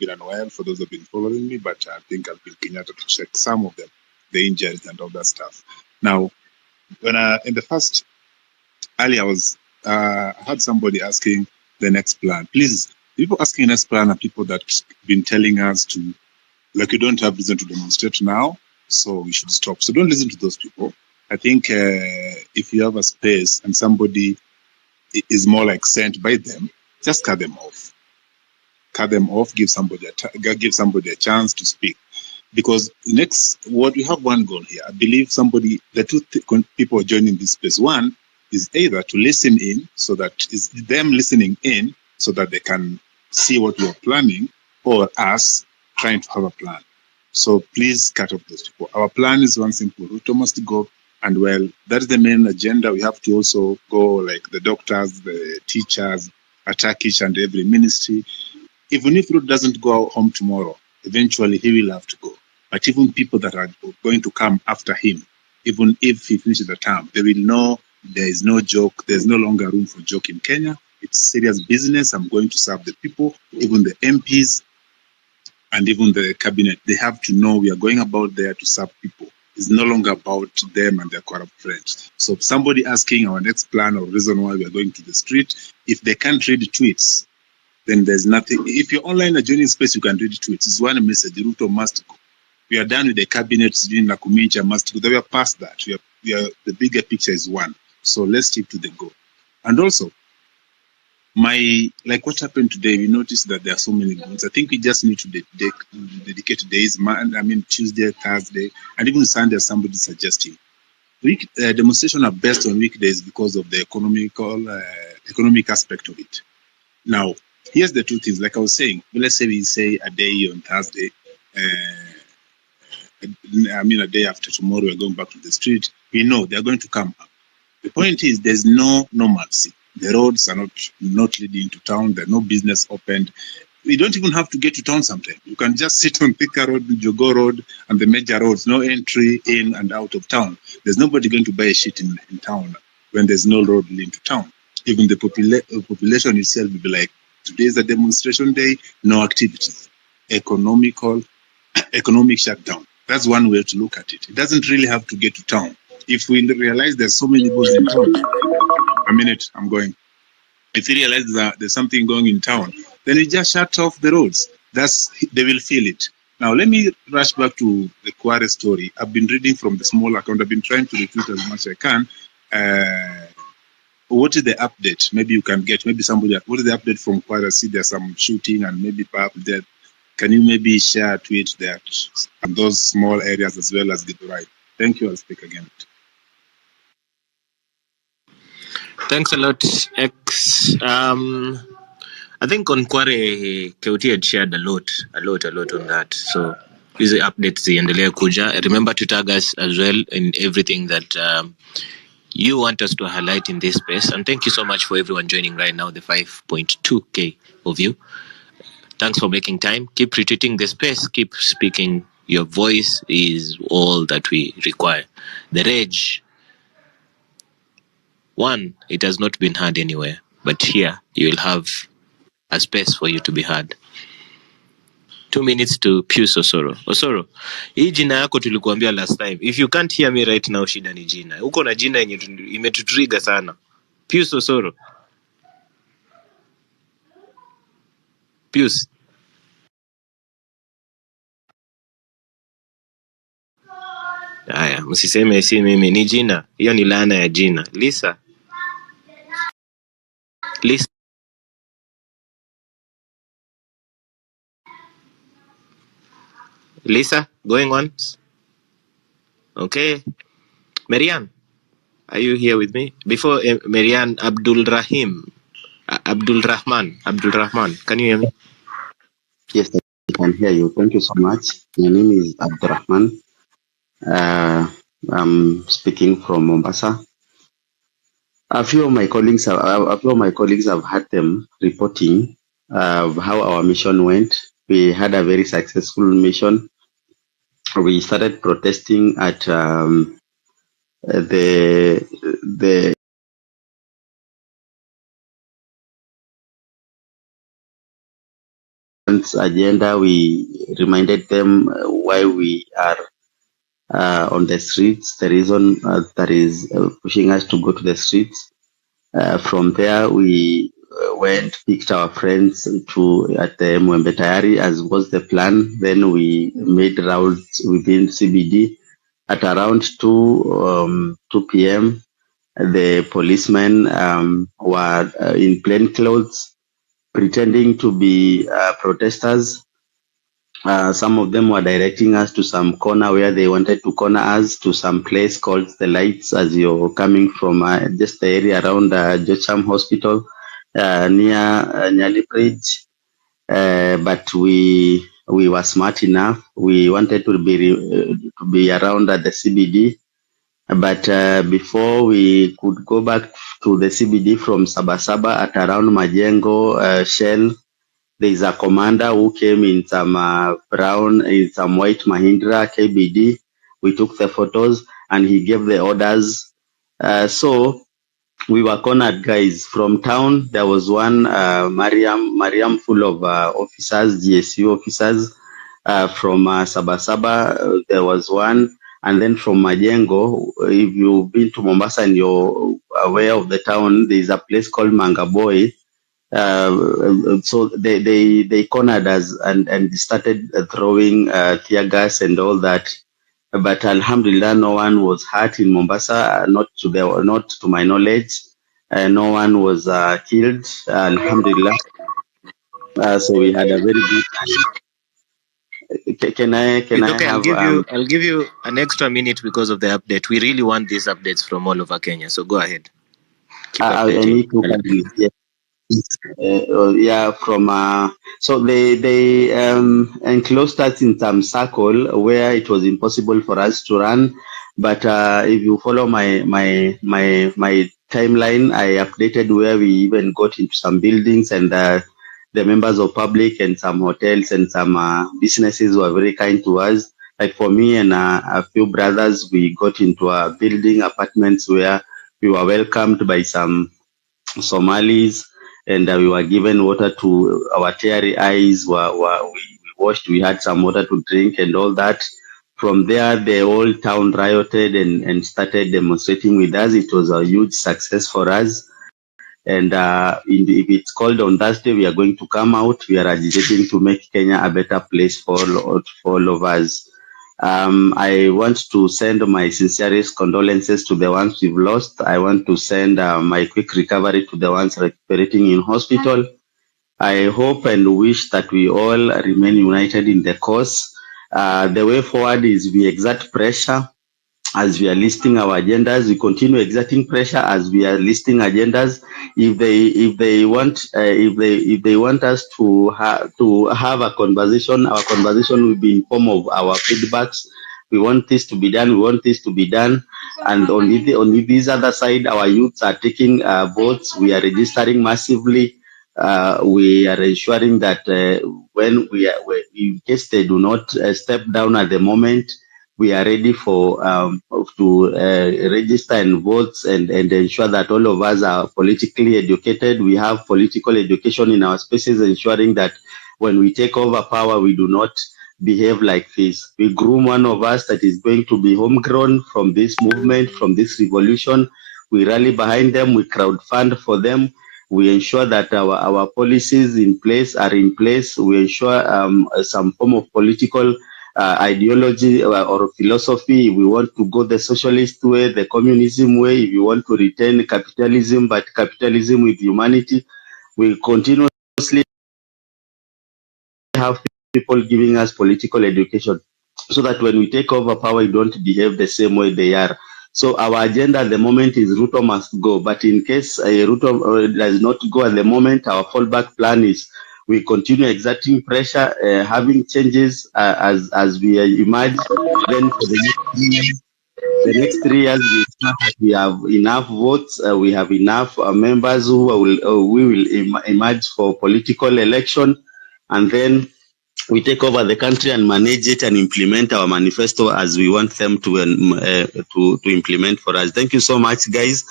been unwell for those who have been following me, but I think I've been Kenyatta to check some of them, the injuries and all that stuff. Now, when in the first earlier, I had somebody asking the next plan. Please, people asking next plan are people that been telling us to, like, you don't have reason to demonstrate now, so we should stop. So don't listen to those people. I think if you have a space and somebody is more like sent by them, just cut them off. Cut them off. Give somebody a chance to speak. Because next, what we have one goal here. I believe the two people joining this space. One is either to listen in, so that is them listening in, so that they can see what we are planning, or us trying to have a plan. So please cut off those people. Our plan is one simple: Ruto must go, and well, that's the main agenda. We have to also go, like the doctors, the teachers, attack each and every ministry. Even if Ruto doesn't go home tomorrow, eventually he will have to go. But even people that are going to come after him, even if he finishes the term, they will know there is no joke. There's no longer room for joke in Kenya. It's serious business. I'm going to serve the people, even the MPs and even the cabinet. They have to know we are going about there to serve people. It's no longer about them and their corrupt friends. So somebody asking our next plan or reason why we are going to the street, if they can't read tweets, then there's nothing. If you're online adjoining space, you can read tweets. It's one message: Ruto must go. We are done with the cabinets doing Nakumincha must go. We are past that. We are the bigger picture is one. So let's stick to the goal. And also, like what happened today, we noticed that there are so many goals. I think we just need to dedicate days. Tuesday, Thursday, and even Sunday. Somebody suggesting demonstration are best on weekdays because of the economic aspect of it. Now, here's the two things. Like I was saying, let's say we say a day on Thursday. A day after tomorrow, we're going back to the street. We know they're going to come up. The point is, there's no normalcy. The roads are not leading to town. There's no business opened. We don't even have to get to town sometimes. You can just sit on Thika Road, Jogo Road, and the major roads. No entry in and out of town. There's nobody going to buy a shit in town when there's no road leading to town. Even the population itself will be like, today is a demonstration day, no activities. Economic shutdown. That's one way to look at it. It doesn't really have to get to town. If we realize there's so many goals in town, a minute, I'm going. If you realize that there's something going in town, then you just shut off the roads. They will feel it. Now, let me rush back to the Kware story. I've been reading from the small account. I've been trying to retweet as much as I can. What is the update? Maybe you can get, what is the update from Kware? See, there's some shooting and maybe perhaps death. Can you maybe share a tweet that and those small areas as well as the right? Thank you. I'll speak again. Thanks a lot, X. I think on Kware, Keuti had shared a lot on that. So these updates ziendelee kuja. Remember to tag us as well in everything that you want us to highlight in this space. And thank you so much for everyone joining right now, the 5.2K of you. Thanks for making time. Keep retweeting the space. Keep speaking. Your voice is all that we require. The rage, one, it has not been heard anywhere. But here, you will have a space for you to be heard. 2 minutes to Pius Osoro. Osoro, hii jina yako tulikuambia last time. If you can't hear me right now, shida ni jina. Uko na jina yenye imetutriga sana. Pius Osoro. Pius. Haya, msiseme si mimi, ni jina. Hiyo ni laana ya jina. Lisa. Lisa, going once? Okay. Marianne, are you here with me? Before Marianne, Abdul Rahman. Can you hear me? Yes, I can hear you. Thank you so much. My name is Abdurrahman. I'm speaking from Mombasa. A few of my colleagues have had them reporting how our mission went. We had a very successful mission. We started protesting at the month's agenda. We reminded them why we are on the streets, the reason that is pushing us to go to the streets. From there, we went, picked our friends at the Mwembe Tayari, as was the plan. Then we made rounds within CBD. At around 2 p.m., the policemen were in plain clothes, pretending to be protesters. Some of them were directing us to some corner where they wanted to corner us to some place called The Lights, as you're coming from just the area around Jocham Hospital near Nyali Bridge. But we were smart enough. We wanted to be around at the CBD. But before we could go back to the CBD from Sabasaba at around Majengo, Shell, there is a commander who came in some in some white Mahindra KBD. We took the photos and he gave the orders. So we were cornered, guys. From town, there was one Mariam full of officers, GSU officers. From Sabasaba, there was one. And then from Majengo, if you've been to Mombasa and you're aware of the town, there is a place called Mangaboy. So they cornered us and started throwing tear gas and all that. But Alhamdulillah, no one was hurt in Mombasa. Not to my knowledge. No one was killed. Alhamdulillah. So we had a very good time. Can It's I okay. have I'll give you an extra minute because of the update. We really want these updates from all over Kenya. So go ahead. Keep I updating. need to yes. From so they enclosed us in some circle where it was impossible for us to run. But if you follow my timeline, I updated where we even got into some buildings, and the members of public and some hotels and some businesses were very kind to us. Like for me and a few brothers, we got into a building apartments where we were welcomed by some Somalis, and we were given water to our teary eyes. We washed. We had some water to drink and all that. From there, the whole town rioted and started demonstrating with us. It was a huge success for us. And if it's called on Thursday, we are going to come out. We are agitating to make Kenya a better place for all of us. I want to send my sincerest condolences to the ones we've lost. I want to send my quick recovery to the ones recuperating in hospital. I hope and wish that we all remain united in the cause. The way forward is we exert pressure as we are listing our agendas. We continue exerting pressure as we are listing agendas. If they want us to have a conversation, our conversation will be in form of our feedbacks. We want this to be done. We want this to be done. And on this other side, our youths are taking votes. We are registering massively. We are ensuring that when in case they do not step down at the moment, we are ready for to register and vote and ensure that all of us are politically educated. We have political education in our spaces, ensuring that when we take over power, we do not behave like this. We groom one of us that is going to be homegrown from this movement, from this revolution. We rally behind them. We crowdfund for them. We ensure that our policies in place are in place. We ensure some form of political ideology or philosophy. If we want to go the socialist way, the communism way, if you want to retain capitalism, but capitalism with humanity, we continuously have people giving us political education so that when we take over power, we don't behave the same way they are. So our agenda at the moment is Ruto must go. But in case Ruto does not go at the moment, our fallback plan is we continue exerting pressure, having changes as we emerge. Then for the next 3 years, we have enough votes, we have enough members who we will emerge for political election, and then we take over the country and manage it and implement our manifesto as we want them to implement for us. Thank you so much, guys.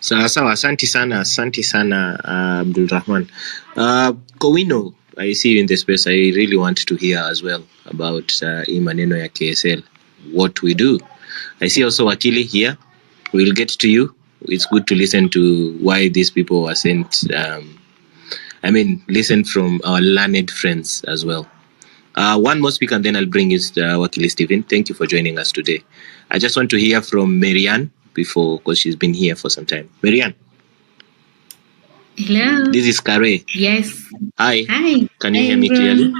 Sawa sawa, asante sana Abdul Rahman. Kowino, I see you in the space. I really want to hear as well about hii maneno ya KSL, what we do. I see also Wakili here. We'll get to you. It's good to listen to why these people were sent. Listen from our learned friends as well. One more speaker and then I'll bring you Wakili Stephen. Thank you for joining us today. I just want to hear from Marianne before, because she's been here for some time. Marianne. Hello. This is Kare. Yes. Hi. Hi. Can you hear me clearly?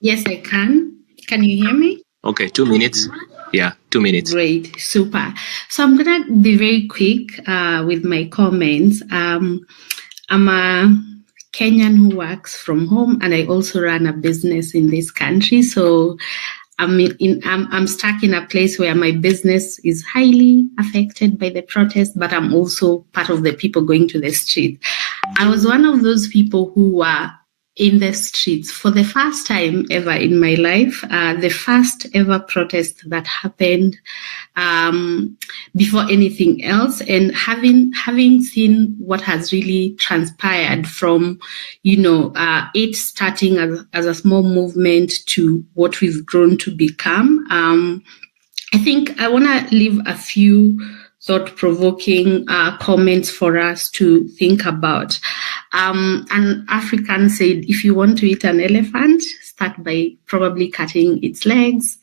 Yes, I can. Can you hear me? Okay, 2 minutes. Yeah, 2 minutes. Great. Super. So I'm going to be very quick with my comments. I'm a Kenyan who works from home, and I also run a business in this country. So I'm stuck in a place where my business is highly affected by the protest, but I'm also part of the people going to the street. I was one of those people who were in the streets for the first time ever in my life, the first ever protest that happened before anything else, and having seen what has really transpired from, it starting as a small movement to what we've grown to become. I think I want to leave a few thought-provoking comments for us to think about. An African said, if you want to eat an elephant, start by probably cutting its legs.